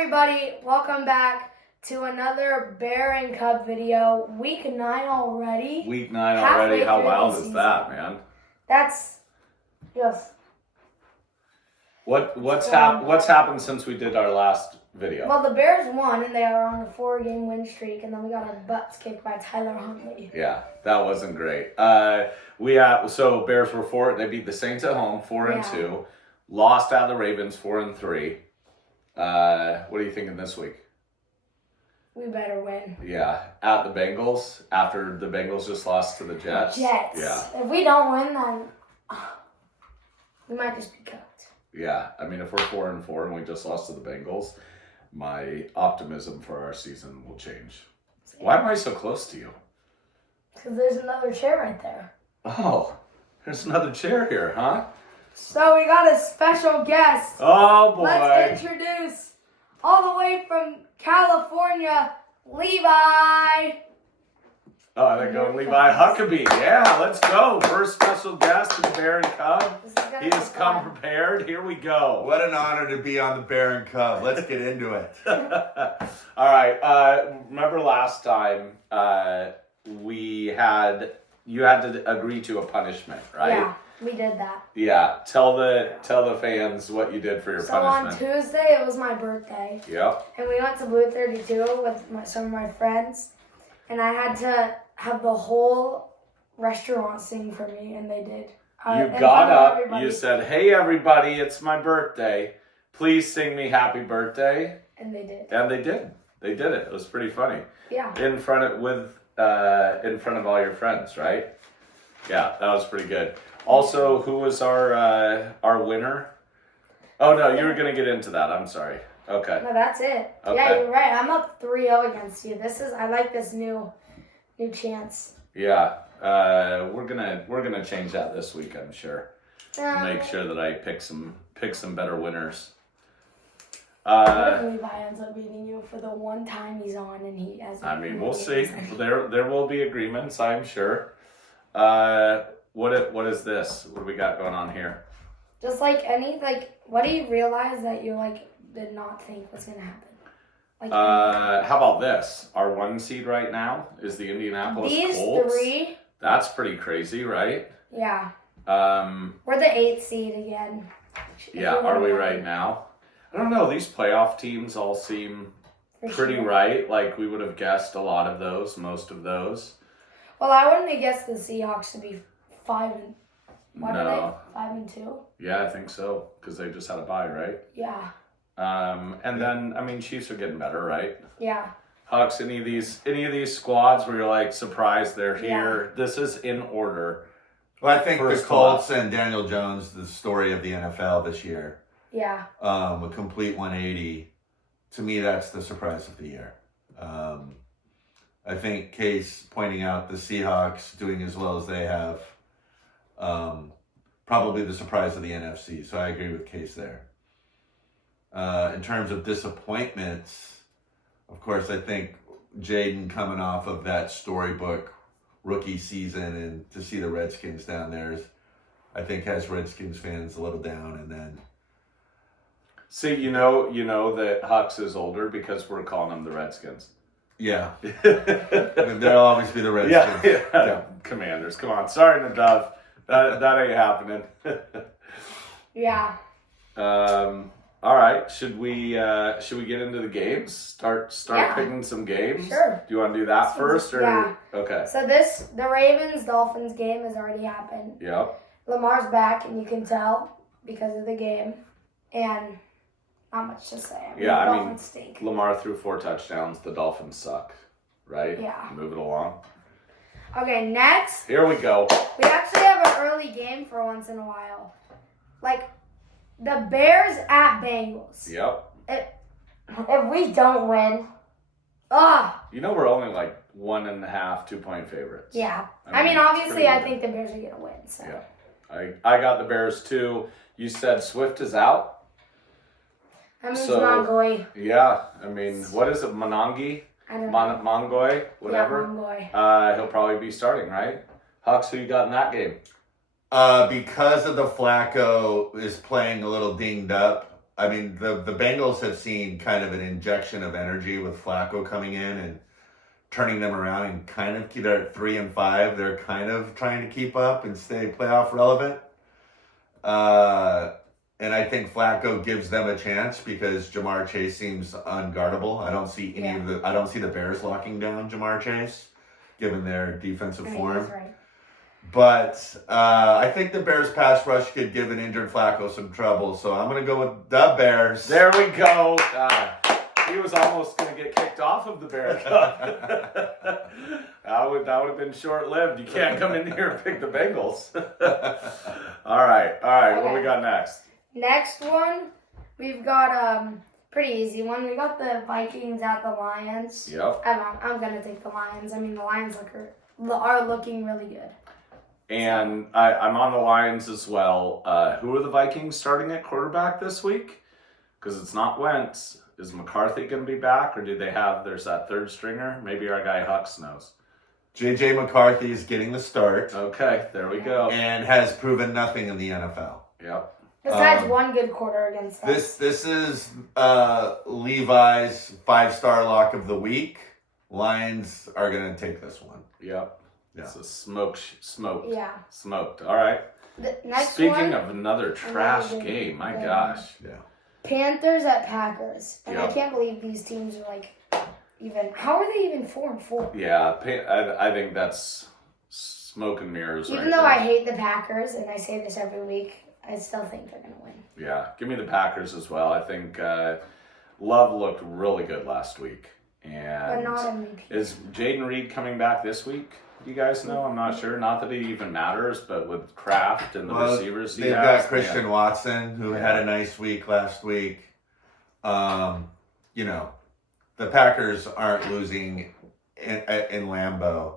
everybody, welcome back to another Bear and Cub video. Week 9 already. Week 9 Halfway already? How through wild the is season. that, man? That's just... What's happened since we did our last video? Well, the Bears won, and they are on a 4-game win streak, and then we got our butts kicked by Tyler Huntley. Yeah, that wasn't great. So Bears were 4. They beat the Saints at home, 4-2. Lost at the Ravens, 4-3. What are you thinking this week? We better win. Yeah, at the Bengals, after the Bengals just lost to the Jets. Jets. Yeah. If we don't win, then we might just be cooked. Yeah, I mean, if we're 4-4 and we just lost to the Bengals, my optimism for our season will change. Why am I so close to you? Because there's another chair right there. Oh, there's another chair here, huh? So we got a special guest. Oh, boy. Let's introduce, all the way from California, Levi. Oh, they're going Levi Huckabee. Yeah, let's go. First special guest to the Bear and Cub. He has come prepared. Here we go. What an honor to be on the Bear and Cub. Let's get into it. All right. Remember last time you had to agree to a punishment, right? Yeah, we did that. Yeah. Tell the fans what you did for your punishment. So on Tuesday, it was my birthday. Yep. And we went to Blue 32 with some of my friends. And I had to have the whole restaurant sing for me, and they did. You got up, you said, "Hey everybody, it's my birthday. Please sing me happy birthday." And they did. And they did. They did it. It was pretty funny. Yeah. In front of all your friends, right? Yeah, that was pretty good. Also, who was our winner? Oh no, you were gonna get into that. I'm sorry. Okay. No, that's it. Okay. Yeah, you're right. I'm up 3-0 against you. I like this new chance. Yeah. We're gonna change that this week, I'm sure. Make sure that I pick some better winners. What if Levi ends up beating you for the one time he's on and he has? I mean, we'll see. There will be agreements, I'm sure. What is this? What do we got going on here? Just what do you realize that you did not think was gonna happen? How about this? Our 1 seed right now is the Indianapolis Colts. These 3. That's pretty crazy, right? Yeah. We're the 8th seed again. Yeah, are we right now? I don't know. These playoff teams all seem pretty right. Like we would have guessed a lot of those, most of those. Well, I wouldn't have guessed the Seahawks to be 5 and. What No. are they? 5-2? Yeah, I think so because they just had a bye, right? Yeah. And then I mean, Chiefs are getting better, right? Yeah. Hawks, any of these squads where you're surprised they're here? Yeah. This is in order. Well, I think the Colts and Daniel Jones, the story of the NFL this year. Yeah. A complete 180. To me, that's the surprise of the year. I think Case pointing out the Seahawks doing as well as they have, probably the surprise of the NFC. So I agree with Case there. In terms of disappointments, of course, I think Jaden coming off of that storybook rookie season and to see the Redskins down there I think has Redskins fans a little down. And then see, you know that Hux is older because we're calling them the Redskins. Yeah. They'll always be the Redskins. Yeah. Commanders. Come on. Sorry, Nadav. That ain't happening. Yeah. All right. Should we get into the games? Start picking some games? Sure. Do you want to do that first or yeah. Okay. So the Ravens-Dolphins game has already happened. Yep. Lamar's back, and you can tell because of the game. And not much to say. The Dolphins stink. Lamar threw 4 touchdowns. The Dolphins suck. Right? Yeah. Move it along. Okay, next. Here we go. We actually have an early game for once in a while. The Bears at Bengals. Yep. If we don't win, we're only 1.5, 2-point favorites. Yeah. I mean obviously I think the Bears are going to win. So. Yeah. I got the Bears too. You said Swift is out? That means Mongoy. Yeah. I mean, what is it? Monangi? I don't know. Mongoy? Whatever? Yeah, Mongoy. He'll probably be starting, right? Hux, who you got in that game? Because of the Flacco is playing a little dinged up, I mean, the Bengals have seen kind of an injection of energy with Flacco coming in and turning them around, and kind of they're at 3-5. They're kind of trying to keep up and stay playoff relevant. And I think Flacco gives them a chance because Jamar Chase seems unguardable. I don't see I don't see the Bears locking down Jamar Chase, given their defensive form. That's right. But I think the Bears pass rush could give an injured Flacco some trouble. So I'm going to go with the Bears. There we go. He was almost going to get kicked off of the Bear Cup. that would have been short-lived. You can't come in here and pick the Bengals. All right. What do we got next? Next one, we've got pretty easy one. We got the Vikings at the Lions. Yep. I'm going to take the Lions. I mean, the Lions are looking really good. And I'm on the Lions as well. Who are the Vikings starting at quarterback this week? Because it's not Wentz. Is McCarthy going to be back, or do they have, there's that third stringer? Maybe our guy Hux knows. J.J. McCarthy is getting the start. Okay, there we go. And has proven nothing in the NFL. Yep. Besides one good quarter against us. This is Levi's 5-star lock of the week. Lions are going to take this one. Yep. Yeah. It's a smoked. Yeah. Smoked. All right. The next Speaking one, of another trash another game, my game. gosh. Yeah. Panthers at Packers. And Yep. I can't believe these teams are like even. How are they even 4-4? Yeah, I think that's smoke and mirrors. Even right though there. I hate the Packers, and I say this every week, I still think they're going to win. Yeah, give me the Packers as well. I think Love looked really good last week. But And not MVP. is Jaden Reed coming back this week? You guys know? I'm not sure. Not that it even matters, but with Kraft and the receivers he They've has, got Christian man. Watson, who had a nice week last week. You know, the Packers aren't losing in Lambeau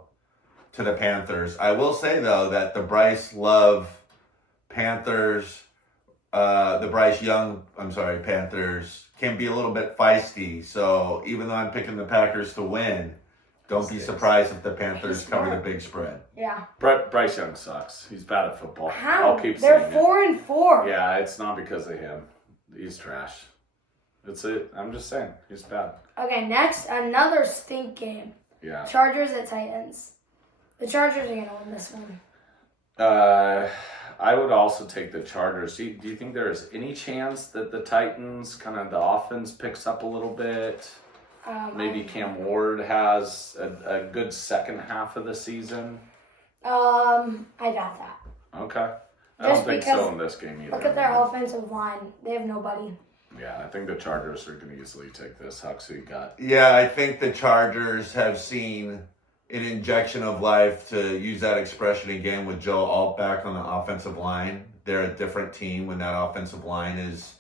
to the Panthers. I will say, though, that the Bryce Young Panthers can be a little bit feisty. So even though I'm picking the Packers to win, don't be surprised if the Panthers cover the big spread. Yeah. Bryce Young sucks. He's bad at football. How? I'll keep They're saying it. 4-4. Yeah, it's not because of him. He's trash. That's it. I'm just saying. He's bad. Okay, next, another stink game. Yeah. Chargers at Titans. The Chargers are going to win this one. I would also take the Chargers. Do you think there's any chance that the Titans, kind of the offense picks up a little bit? Maybe Cam Ward has a good second half of the season? I doubt that. Okay. I Just don't think because so in this game either. Look at their offensive line. They have nobody. Yeah, I think the Chargers are going to easily take this. Hux, who you got? Yeah, I think the Chargers have seen an injection of life, to use that expression again, with Joe Alt back on the offensive line. They're a different team when that offensive line is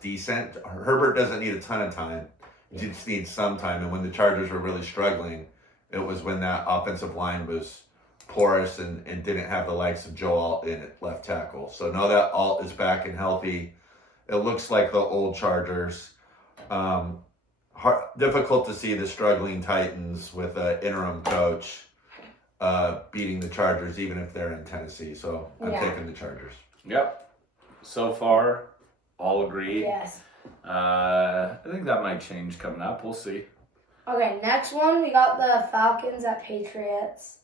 decent. Herbert doesn't need a ton of time. He just needs some time. And when the Chargers were really struggling, it was when that offensive line was porous and didn't have the likes of Joe Alt in at left tackle. So now that Alt is back and healthy, it looks like the old Chargers. Difficult to see the struggling Titans with an interim coach beating the Chargers, even if they're in Tennessee. So I'm taking the Chargers. Yep. So far, all agree. Yes. I think that might change coming up. We'll see. Okay, next one, we got the Falcons at Patriots.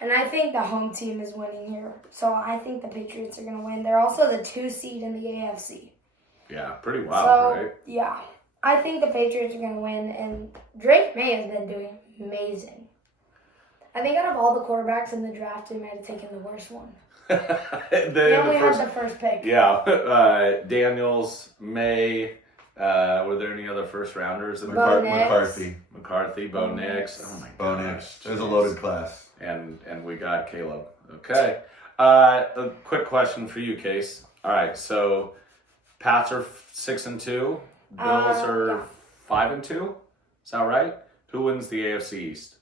And I think the home team is winning here. So I think the Patriots are going to win. They're also the 2 seed in the AFC. Yeah, pretty wild, right? Yeah. I think the Patriots are going to win. And Drake May has been doing amazing. I think out of all the quarterbacks in the draft, they might have taken the worst one. They only had the first pick. Yeah, Daniels, May. Were there any other first rounders? McCarthy. Bo Nix. Oh my Bo gosh. Nix. There's a loaded class. And we got Caleb. Okay. A quick question for you, Case. All right, so Pats are 6-2. Bills are 5-2. Is that right? Who wins the AFC East?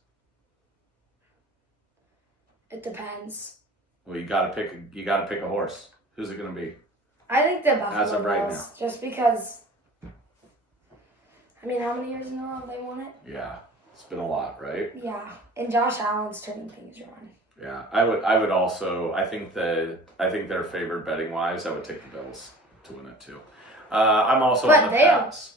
It depends. Well, you gotta pick a horse. Who's it gonna be? I think the As Buffalo of right Bills. Just because, I mean, how many years in a row have they won it? Yeah, it's been a lot, right? Yeah. And Josh Allen's turning things around. Yeah, I would also. I think they're favored betting wise. I would take the Bills to win it too. I'm also But on the they don't- Pats.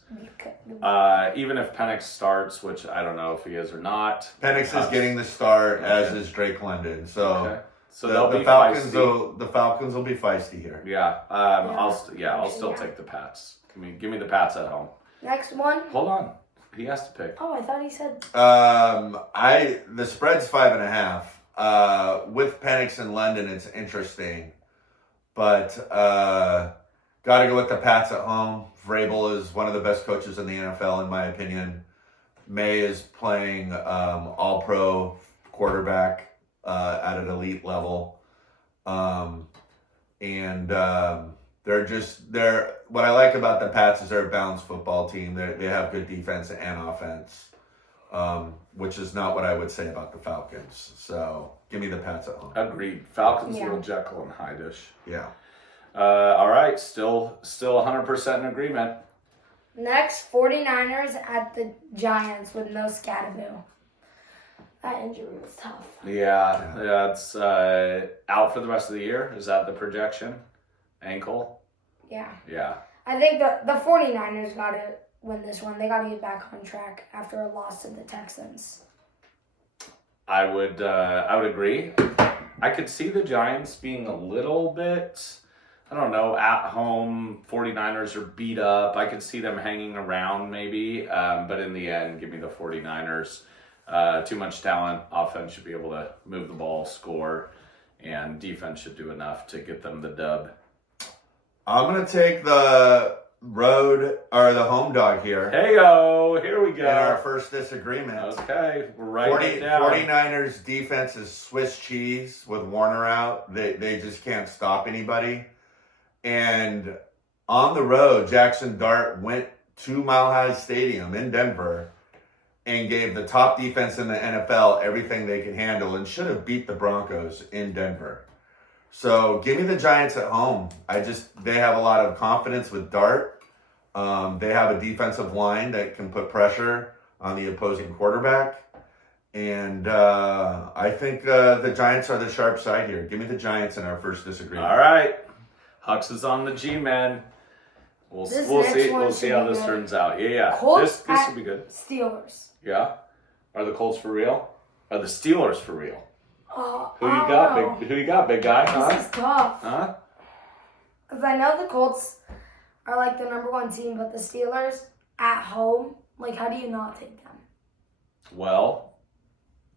Even if Penix starts, which I don't know if he is or not. Penix is Cubs. getting the start, as Okay. is Drake London. So Okay. So they'll the be Falcons feisty. the Falcons will be feisty here. Yeah. I'll still Yeah. take the Pats. Give me the Pats at home. Next one. Hold on. He has to pick. Oh, I thought he said. The spread's 5.5. With Penix and London, it's interesting, but got to go with the Pats at home. Vrabel is one of the best coaches in the NFL, in my opinion. May is playing all-pro quarterback at an elite level, they're what I like about the Pats is they're a balanced football team. They have good defense and offense, which is not what I would say about the Falcons. So give me the Pats at home. Agreed. Falcons, Yeah. little Jekyll and Hyde-ish. Yeah. All right. Still 100% in agreement. Next, 49ers at the Giants with no Scatterbill. That injury was tough. Yeah. It's out for the rest of the year. Is that the projection? Ankle? Yeah. Yeah. I think the 49ers got to win this one. They got to get back on track after a loss to the Texans. I would agree. I could see the Giants being a little bit, I don't know, at home. 49ers are beat up. I could see them hanging around maybe. But in the end, give me the 49ers. Too much talent. Offense should be able to move the ball, score, and defense should do enough to get them the dub. I'm going to take the road or the home dog here Hey-o, here we in our go. first disagreement. Okay, we're writing it down. 49ers defense is Swiss cheese with Warner out. They just can't stop anybody. And on the road, Jackson Dart went to Mile High Stadium in Denver and gave the top defense in the NFL everything they could handle and should have beat the Broncos in Denver. So give me the Giants at home. They have a lot of confidence with Dart. They have a defensive line that can put pressure on the opposing quarterback. And I think the Giants are the sharp side here. Give me the Giants in our first disagreement. All right. Hux is on the G-Men. We'll This see. next one We'll see should how be this good. turns out. Yeah. Colts This at will be good. Steelers. Yeah. Are the Colts for real? Are the Steelers for real? Who you I got, don't know. big? Who you got, big guy? This Huh? is tough. Huh? Because I know the Colts are like the number one team, but the Steelers at home, like, how do you not take them? Well,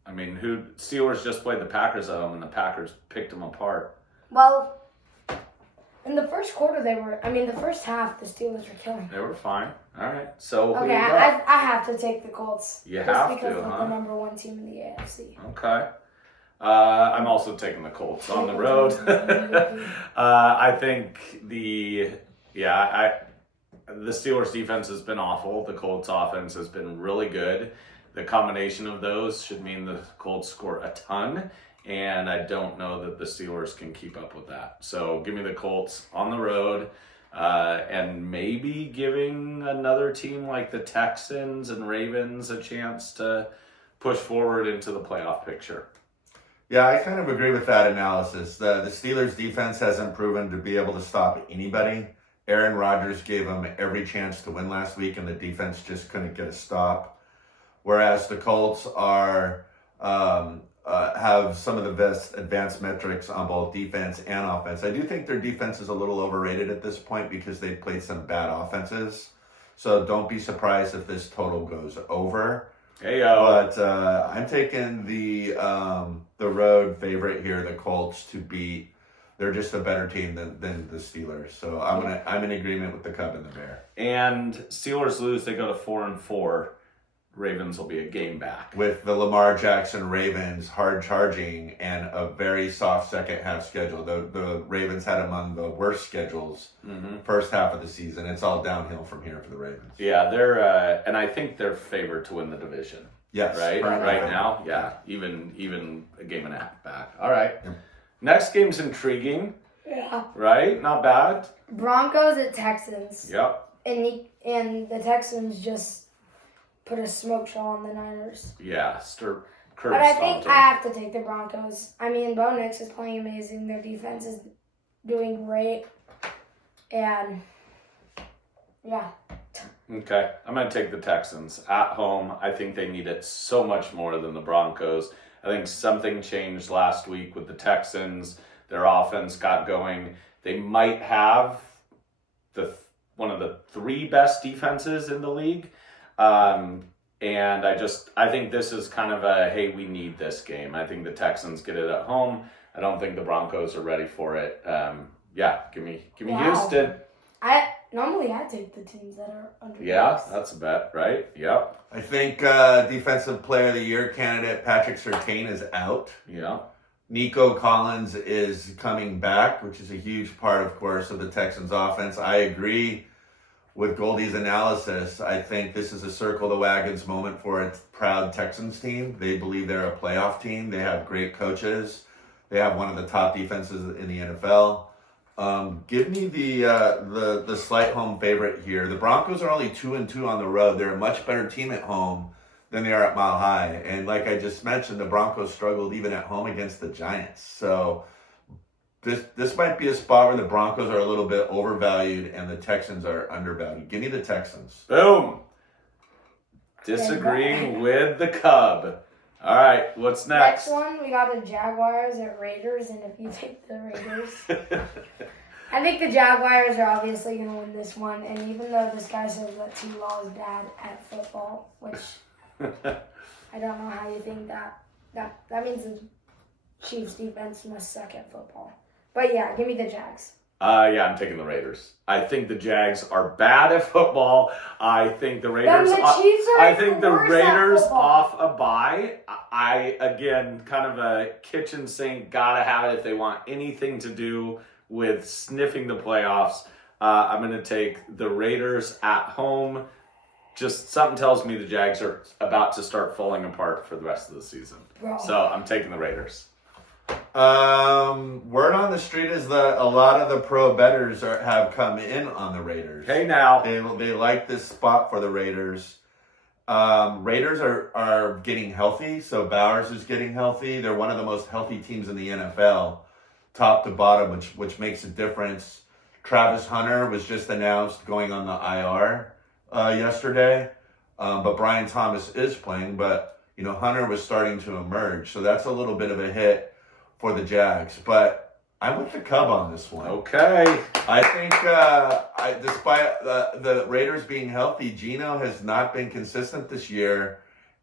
I mean, Steelers just played the Packers at home, and the Packers picked them apart. Well, in the first quarter, the first half, the Steelers were killing. They were fine. All right. So who Okay, you got? I have to take the Colts. You just have because to, they're huh? the number one team in the AFC. Okay. I'm also taking the Colts on the road. I think the Steelers defense has been awful. The Colts offense has been really good. The combination of those should mean the Colts score a ton, and I don't know that the Steelers can keep up with that. So give me the Colts on the road, and maybe giving another team like the Texans and Ravens a chance to push forward into the playoff picture. Yeah, I kind of agree with that analysis. The Steelers defense hasn't proven to be able to stop anybody. Aaron Rodgers gave them every chance to win last week, and the defense just couldn't get a stop. Whereas the Colts have some of the best advanced metrics on both defense and offense. I do think their defense is a little overrated at this point because they've played some bad offenses. So don't be surprised if this total goes over. But I'm taking the road favorite here, the Colts, to beat. They're just a better team than the Steelers. So I'm in agreement with the Cub and the Bear. And Steelers lose, they go to 4-4. Ravens will be a game back. With the Lamar Jackson Ravens hard charging and a very soft second half schedule. The Ravens had among the worst schedules first half of the season. It's all downhill from here for the Ravens. Yeah, they're and I think they're favored to win the division. Yes. Right? currently. Right now? Yeah. Even a game and a half back. All right. Yep. Next game's intriguing, Yeah. right? Not bad. Broncos at Texans. Yep. And the Texans just put a smoke show on the Niners. Yeah. But I think I have to take the Broncos. I mean, Bo Nix is playing amazing. Their defense is doing great. And Yeah. Okay, I'm going to take the Texans at home. I think they need it so much more than the Broncos. I think something changed last week with the Texans. Their offense got going. They might have one of the 3 best defenses in the league. And I think this is kind of a, hey, we need this game. I think the Texans get it at home. I don't think the Broncos are ready for it. Give me Houston. Normally I take the teams that are under. Yeah, that's a bet, right? Yep. I think Defensive Player of the Year candidate Patrick Surtain is out. Yeah. Nico Collins is coming back, which is a huge part, of course, of the Texans offense. I agree with Goldie's analysis. I think this is a circle the wagons moment for a proud Texans team. They believe they're a playoff team. They have great coaches. They have one of the top defenses in the NFL. Give me the slight home favorite here. The Broncos are only 2-2 on the road. They're a much better team at home than they are at Mile High. And like I just mentioned, the Broncos struggled even at home against the Giants. So this might be a spot where the Broncos are a little bit overvalued and the Texans are undervalued. Give me the Texans. Boom. Disagreeing with the Cub. All right, what's next? Next one, we got the Jaguars at Raiders, and if you take the Raiders, I think the Jaguars are obviously going to win this one. And even though this guy says that T-Law is bad at football, which I don't know how you think that means the Chiefs defense must suck at football. But yeah, give me the Jags. I'm taking the Raiders. I think the Jags are bad at football. I think the Raiders. Then the Chiefs are I think the worse at Raiders football. off a bye. I again kind of a kitchen sink. Gotta have it if they want anything to do with sniffing the playoffs. I'm gonna take the Raiders at home. Just something tells me the Jags are about to start falling apart for the rest of the season. Bro. So I'm taking the Raiders. Word on the street is that a lot of the pro bettors have come in on the Raiders. Hey now. They like this spot for the Raiders. Raiders are getting healthy, so Bowers is getting healthy. They're one of the most healthy teams in the NFL, top to bottom, which makes a difference. Travis Hunter was just announced going on the IR yesterday, but Brian Thomas is playing. But Hunter was starting to emerge, so that's a little bit of a hit for the Jags. But I'm with the Cub on this one. Okay. I think despite the Raiders being healthy, Geno has not been consistent this year.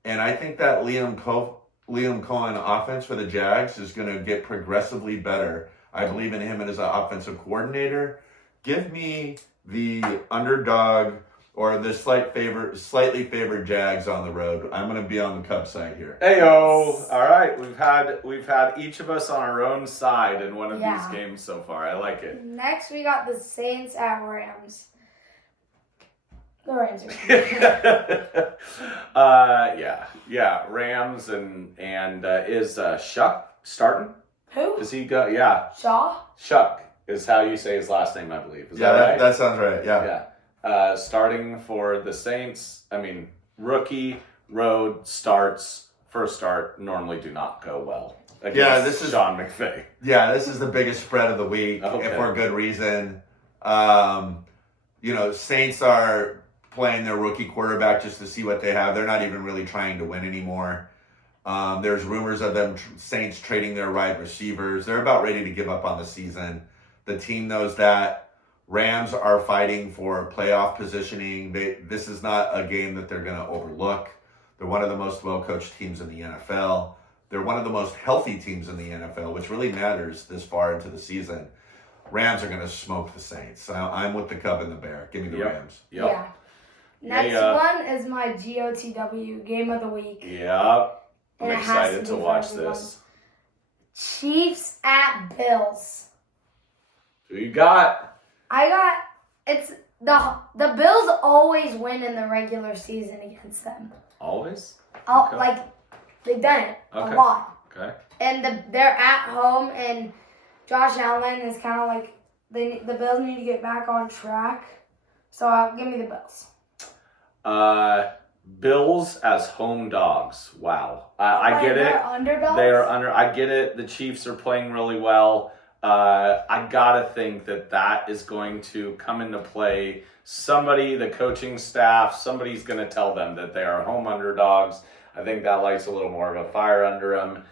And I think that Liam Cohen offense for the Jags is going to get progressively better. I believe in him as an offensive coordinator. Give me the underdog or the slightly favored Jags on the road. I'm going to be on the Cubs side here. Heyo! All right, we've had each of us on our own side in one of these games so far. I like it. Next, we got the Saints at Rams. The Rams are Rams and is Shuck starting? Who? Does he go? Yeah, Shaw? Shuck is how you say his last name, I believe. Is that right? That sounds right. Yeah. Starting for the Saints. I mean, rookie road starts. First start normally do not go well. This is Sean McVay. Yeah, this is the biggest spread of the week, and for a good reason. Saints are playing their rookie quarterback just to see what they have. They're not even really trying to win anymore. There's rumors of them Saints trading their wide receivers. They're about ready to give up on the season. The team knows that. Rams are fighting for playoff positioning. This is not a game that they're going to overlook. They're one of the most well-coached teams in the NFL. They're one of the most healthy teams in the NFL, which really matters this far into the season. Rams are going to smoke the Saints. I'm with the Cub and the Bear. Give me the Rams. Yep. Yeah. Next one is my GOTW game of the week. Yep. I'm And excited to watch this. Chiefs at Bills. Who you got? It's the Bills always win in the regular season against them. Always? Okay. Like they've done it a lot. Okay. And they're at home, and Josh Allen is kind of like the Bills need to get back on track. So give me the Bills. Bills as home dogs. Wow. I get it. They're underdogs? They're under. I get it. The Chiefs are playing really well. I gotta think that is going to come into play somebody, the coaching staff, somebody's going to tell them that they are home underdogs. I think that lights a little more of a fire under them.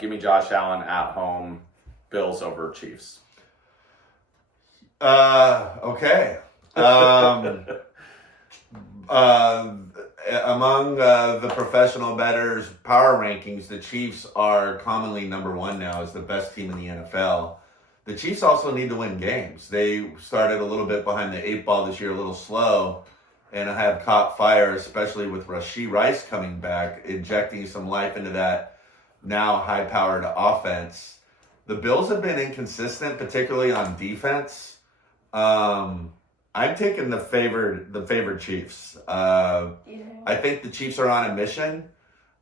Give me Josh Allen at home, Bills over Chiefs. Okay. Among the professional bettors power rankings, the Chiefs are commonly number one now as the best team in the NFL. The Chiefs also need to win games. They started a little bit behind the 8 ball this year, a little slow, and have caught fire, especially with Rashee Rice coming back, injecting some life into that now high-powered offense. The Bills have been inconsistent, particularly on defense. I'm taking the favored Chiefs. I think the Chiefs are on a mission.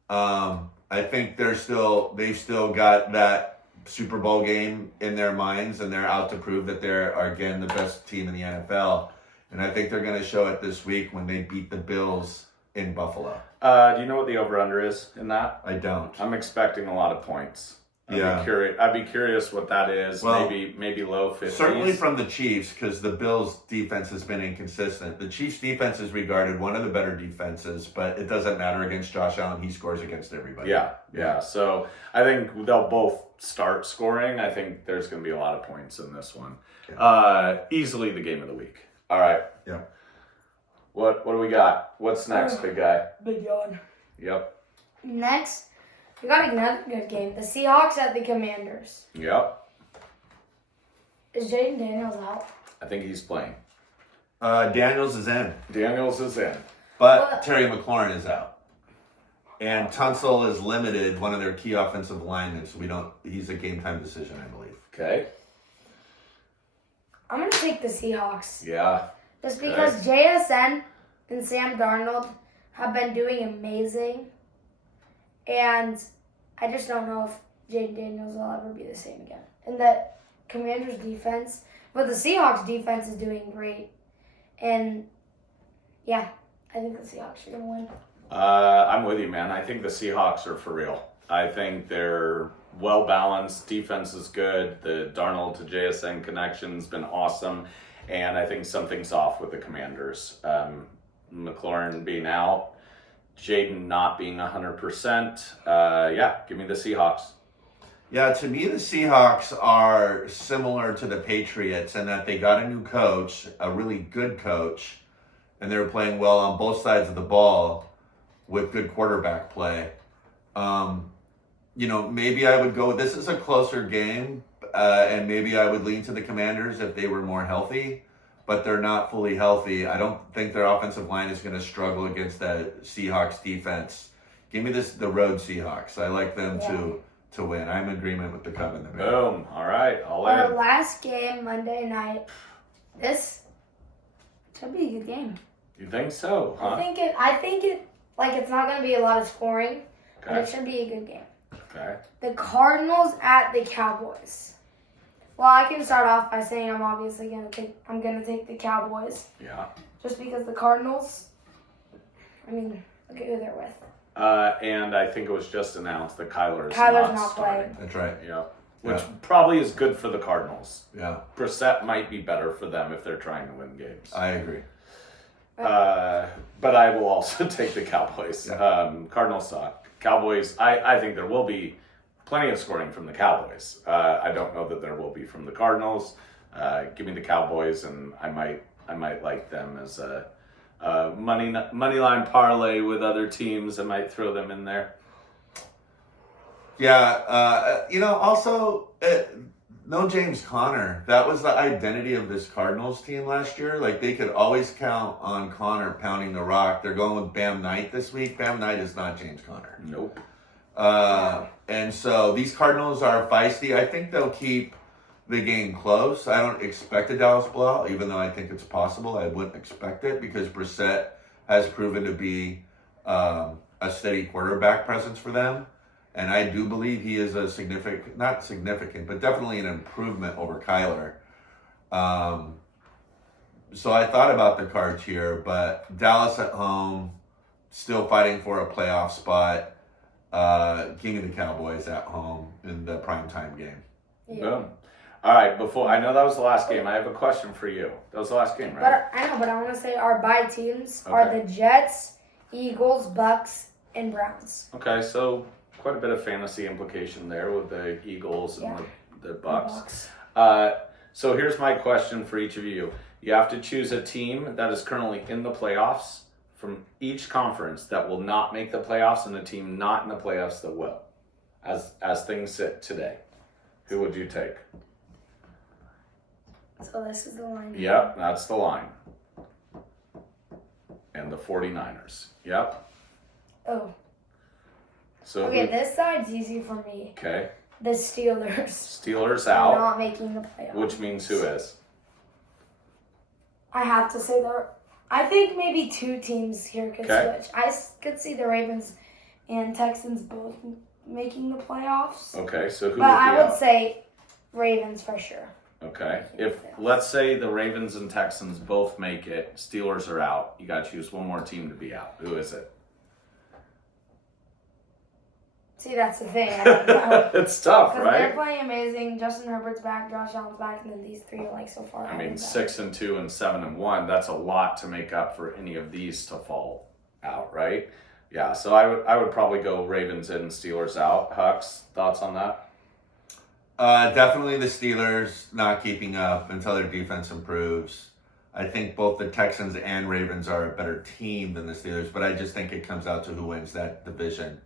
I think they've still got that Super Bowl game in their minds, and they're out to prove that they're again the best team in the NFL. And I think they're going to show it this week when they beat the Bills in Buffalo. Do you know what the over/under is in that? I don't. I'm expecting a lot of points. Yeah. I'd be curious what that is. Well, maybe low 50s. Certainly from the Chiefs, because the Bills' defense has been inconsistent. The Chiefs' defense is regarded one of the better defenses, but it doesn't matter against Josh Allen. He scores against everybody. Yeah. So I think they'll both start scoring. I think there's going to be a lot of points in this one. Yeah. Easily the game of the week. All right. Yeah. What do we got? What's next, big guy? Big yawn. Yep. Next, we got another good game. The Seahawks at the Commanders. Yep. Is Jaden Daniels out? I think he's playing. Daniels is in. Daniels is in. But Terry McLaurin is out. And Tunsil is limited, one of their key offensive linemen, so he's a game time decision, I believe. Okay. I'm going to take the Seahawks. Yeah. Just because JSN and Sam Darnold have been doing amazing. And I just don't know if Jaden Daniels will ever be the same again. And that Commanders defense, but the Seahawks defense is doing great. And yeah, I think the Seahawks are going to win. I'm with you, man. I think the Seahawks are for real. I think they're well balanced. Defense is good. The Darnold to JSN connection's been awesome. And I think something's off with the Commanders. McLaurin being out, Jaden not being 100%. Give me the Seahawks. Yeah, to me, the Seahawks are similar to the Patriots in that they got a new coach, a really good coach, and they're playing well on both sides of the ball with good quarterback play. Maybe I would go, this is a closer game, and maybe I would lean to the Commanders if they were more healthy, but they're not fully healthy. I don't think their offensive line is going to struggle against that Seahawks defense. Give me the road Seahawks. I like them to win. I'm in agreement with the Cub and the Bear. Boom. All right. All Our in. last game, Monday night, this should be a good game. You think so? Huh? I think it, it's not going to be a lot of scoring, but it Okay. should be a good game. Okay. The Cardinals at the Cowboys. Well, I can start off by saying I'm obviously going to take the Cowboys. Yeah. Just because the Cardinals, look at who they're with. And I think it was just announced that Kyler's Kyler's not not starting. playing. That's right. Yeah. Which probably is good for the Cardinals. Yeah, Brissett might be better for them if they're trying to win games. I agree. But I will also take the Cowboys. Yeah. Cardinals suck. Cowboys, I think there will be plenty of scoring from the Cowboys. I don't know that there will be from the Cardinals. Give me the Cowboys, and I might like them as a money line parlay with other teams. I might throw them in there. Yeah, no James Conner. That was the identity of this Cardinals team last year. Like, they could always count on Conner pounding the rock. They're going with Bam Knight this week. Bam Knight is not James Conner. Nope. And so these Cardinals are feisty. I think they'll keep the game close. I don't expect a Dallas blowout, even though I think it's possible. I wouldn't expect it because Brissett has proven to be a steady quarterback presence for them. And I do believe he is a not significant, but definitely an improvement over Kyler. So I thought about the Cards here, but Dallas at home, still fighting for a playoff spot. Give me the Cowboys at home in the primetime game. Yeah. Boom. All right, before I know that was the last game, I have a question for you. That was the last game, right? But I know, but I want to say our bye teams are Okay. the Jets, Eagles, Bucks, and Browns. Okay, so quite a bit of fantasy implication there with the Eagles and Yeah. the Bucks. So here's my question for each of you. You have to choose a team that is currently in the playoffs from each conference that will not make the playoffs and a team not in the playoffs that will, as things sit today. Who would you take? So this is the line. Yep, that's the line. And the 49ers. Yep. Oh, So okay. This side's easy for me. okay. The Steelers Steelers are out, not making the playoffs. which means who is? I have to say I think maybe two teams here could Okay. switch. Could see the Ravens and Texans both making the playoffs. Okay, so who But would be I would out? say Ravens for sure. Okay. If let's say the Ravens and Texans both make it, Steelers are out. You got to choose one more team to be out. Who is it? See, that's the thing. I don't know. It's tough, Because they're right? playing amazing. Justin Herbert's back, Josh Allen's back, and then these three are like so far. I out mean, of that. 6-2 and 7-1. That's a lot to make up for any of these to fall out, right? Yeah. So I would probably go Ravens in, Steelers out. Hux, thoughts on that? Definitely the Steelers not keeping up until their defense improves. I think both the Texans and Ravens are a better team than the Steelers, but I just think it comes out to who wins that division.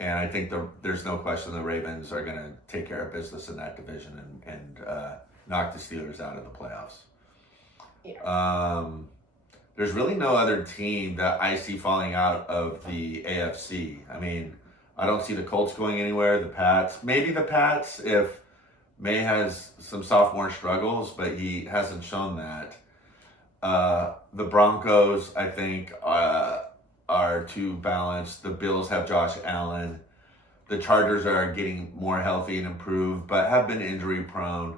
And I think there's no question the Ravens are going to take care of business in that division and knock the Steelers out of the playoffs. Yeah. There's really no other team that I see falling out of the AFC. I mean, I don't see the Colts going anywhere. The Pats, maybe the Pats if May has some sophomore struggles, but he hasn't shown that. The Broncos, I think, are too balanced. The Bills have Josh Allen. The Chargers are getting more healthy and improved, but have been injury prone.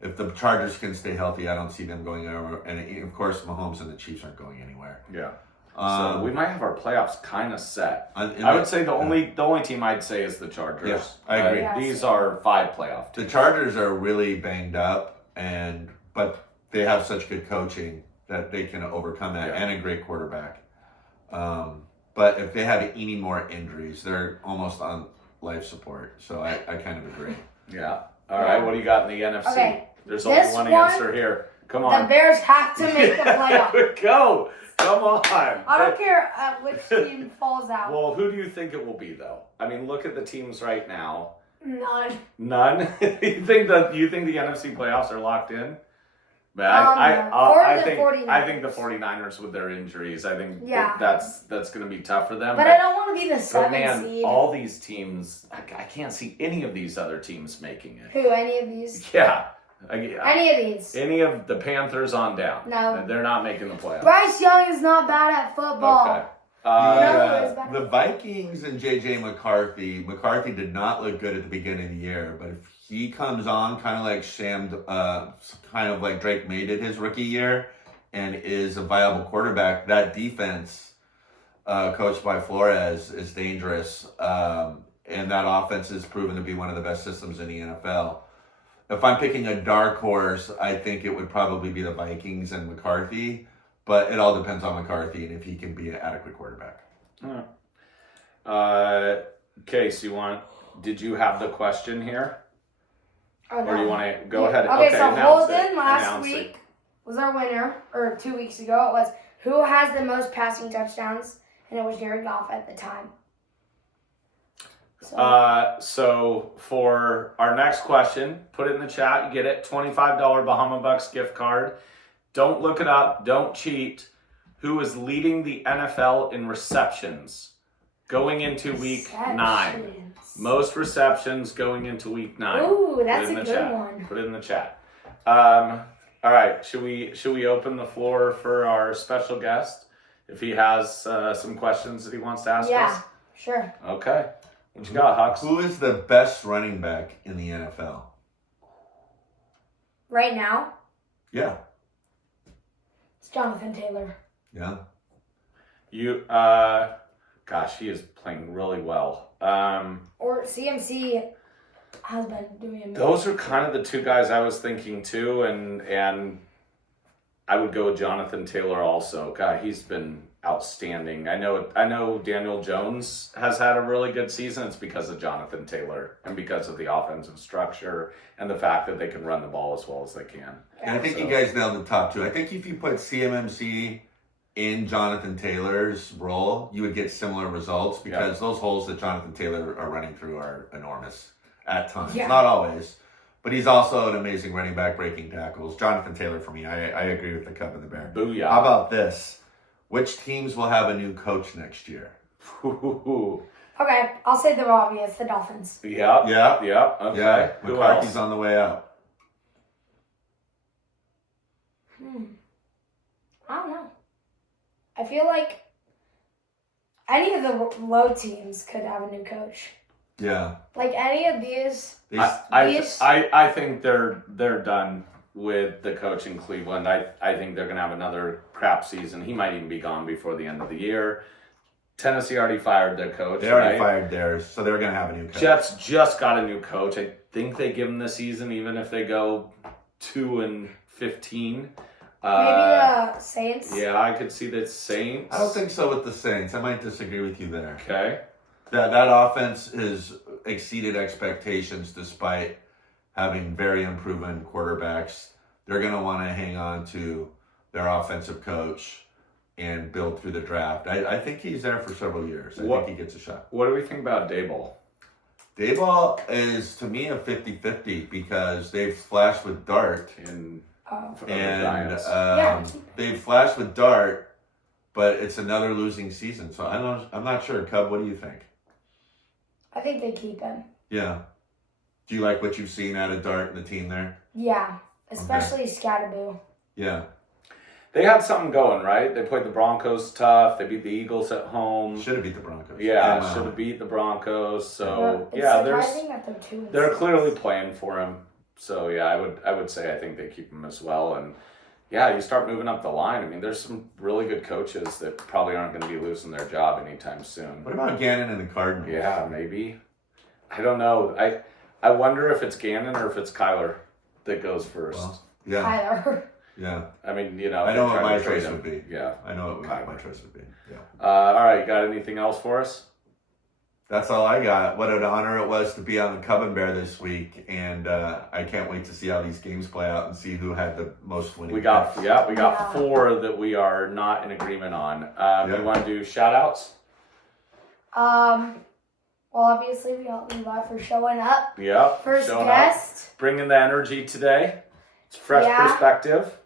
If the Chargers can stay healthy, I don't see them going anywhere. And of course, Mahomes and the Chiefs aren't going anywhere. Yeah. So we might have our playoffs kind of set. And I would say the only team I'd say is the Chargers. Yeah, I agree. Yeah, These same. are 5 playoff The teams. Chargers are really banged up, but they have such good coaching that they can overcome that, Yeah. and a great quarterback. But if they have any more injuries, they're almost on life support. So I kind of agree. Yeah. All right. What do you got in the NFC? Okay. There's only This one one- answer here. Come The on. Bears have to make the playoffs. Go. Come on. I don't care which team falls out. Well, who do you think it will be, though? I mean, look at the teams right now. None. None. you think the NFC playoffs are locked in? But Or I the think 49ers. I think the 49ers with their injuries, I think Yeah. that's going to be tough for them. But I don't want to be the But 7th man, seed. all these teams, I can't see any of these other teams making it. Who? Any of these? Yeah. Any of these? Any of the Panthers on down. No. They're not making the playoffs. Bryce Young is not bad at football. Okay. The Vikings and J.J. McCarthy did not look good at the beginning of the year, but if he comes on kind of like Drake May did his rookie year and is a viable quarterback, that defense coached by Flores is dangerous, and that offense has proven to be one of the best systems in the NFL. If I'm picking a dark horse, I think it would probably be the Vikings and McCarthy, but it all depends on McCarthy and if he can be an adequate quarterback. Case, did you have the question here? Oh, Or do you no. want to go ahead? Okay, so announce it. Holden last Announce it. week was our winner, or 2 weeks ago. It was who has the most passing touchdowns, and it was Jared Goff at the time. So, So for our next question, put it in the chat. You get it. $25 Bahama Bucks gift card. Don't look it up. Don't cheat. Who is leading the NFL in receptions going into week 9? receptions. Most receptions going into week 9. Ooh, that's Put it in a the good chat. one. Put it in the chat. All right. Should we open the floor for our special guest if he has some questions that he wants to ask Yeah, us? sure. Okay. What you got, Hux? Who is the best running back in the NFL? Right now, Yeah. it's Jonathan Taylor. Yeah. You, gosh, he is playing really well. Or CMC has been doing amazing. Those are kind of the two guys I was thinking too, and I would go with Jonathan Taylor also. God, he's been outstanding. I know Daniel Jones has had a really good season. It's because of Jonathan Taylor and because of the offensive structure and the fact that they can run the ball as well as they can. And I think you guys nailed the top two. I think if you put CMMC in Jonathan Taylor's role, you would get similar results because those holes that Jonathan Taylor are running through are enormous at times. Yeah. Not always. But he's also an amazing running back breaking tackles. Jonathan Taylor for me. I agree with the Cub and the Bear. Booyah. How about this? Which teams will have a new coach next year? Okay, I'll say the obvious, the Dolphins. Yep. Yeah. Yep. Okay. Yeah. Who McCarthy's else? on the way out. I don't know. I feel like any of the low teams could have a new coach. Yeah. Like any of these. I think they're done with the coach in Cleveland. I think they're gonna have another crap season. He might even be gone before the end of the year. Tennessee already fired their coach. They already right? fired theirs, so they're going to have a new coach. Jets just got a new coach. I think they give him the season, even if they go 2-15. Maybe the Saints. Yeah, I could see the Saints. I don't think so with the Saints. I might disagree with you there. Okay. That offense has exceeded expectations despite having very unproven quarterbacks. They're going to want to hang on to their offensive coach and build through the draft. I think he's there for several years. I think he gets a shot. What do we think about Daboll? Daboll is, to me, a 50-50 because they've flashed with Dart. In for the And Giants. they've flashed with Dart, but it's another losing season. So I'm not sure. Cub, what do you think? I think they keep him. Yeah. Do you like what you've seen out of Dart and the team there? Yeah, especially Scatterboo. Yeah. They had something going, right? They played the Broncos tough. They beat the Eagles at home. Should have beat the Broncos. Yeah, And, should have beat the Broncos. So Well, it's yeah, surprising that they're 2-6. they're clearly playing for him. So yeah, I would say I think they keep him as well. And yeah, you start moving up the line. I mean, there's some really good coaches that probably aren't going to be losing their job anytime soon. What about Gannon and the Cardinals? Yeah, maybe. I don't know. I wonder if it's Gannon or if it's Kyler that goes first. Well, yeah. Tyler. Yeah. I mean, if I they know try what to my trade choice him. would be. Yeah. I know what Kyler. my choice would be. Yeah. All right, got anything else for us? That's all I got. What an honor it was to be on the Cub and Bear this week, and I can't wait to see how these games play out and see who had the most winning. We got Yeah. 4 that we are not in agreement on. Yeah. We want to do shout outs? Well, obviously, we got Levi for showing up. Yep. First showing guest. up. Bringing the energy today. It's fresh Yeah. perspective.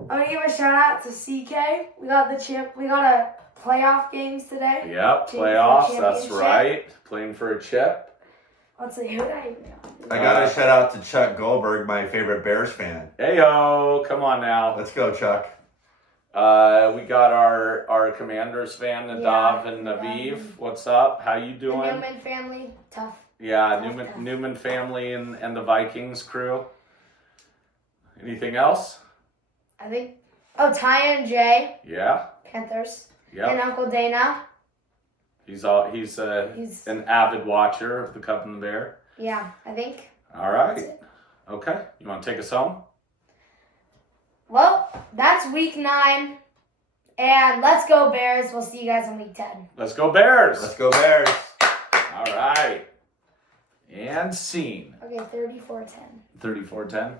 I'm gonna give a shout out to CK. We got the chip. We got a playoff games today. Yep, Team playoffs, for that's championship. right. Playing for a chip. Let's see, who did I even know? I got to shout out to Chuck Goldberg, my favorite Bears fan. Heyo, come on now. Let's go, Chuck. We got our Commanders fan, Nadav Yeah, and yeah. Naviv. What's up? How you The doing? Newman family, tough. Yeah, Tough. Newman family and the Vikings crew. Anything else? I think. Oh, Ty and Jay, Yeah. Panthers, and Yep. Uncle Dana. He's He's an avid watcher of the Cub and the Bear. yeah. I think. All That's right. it. Okay. You want to take us home? Well, that's week 9, and let's go Bears. We'll see you guys in week 10. Let's go Bears. Let's go, Bears. All right. And scene. Okay, 34-10. 34-10.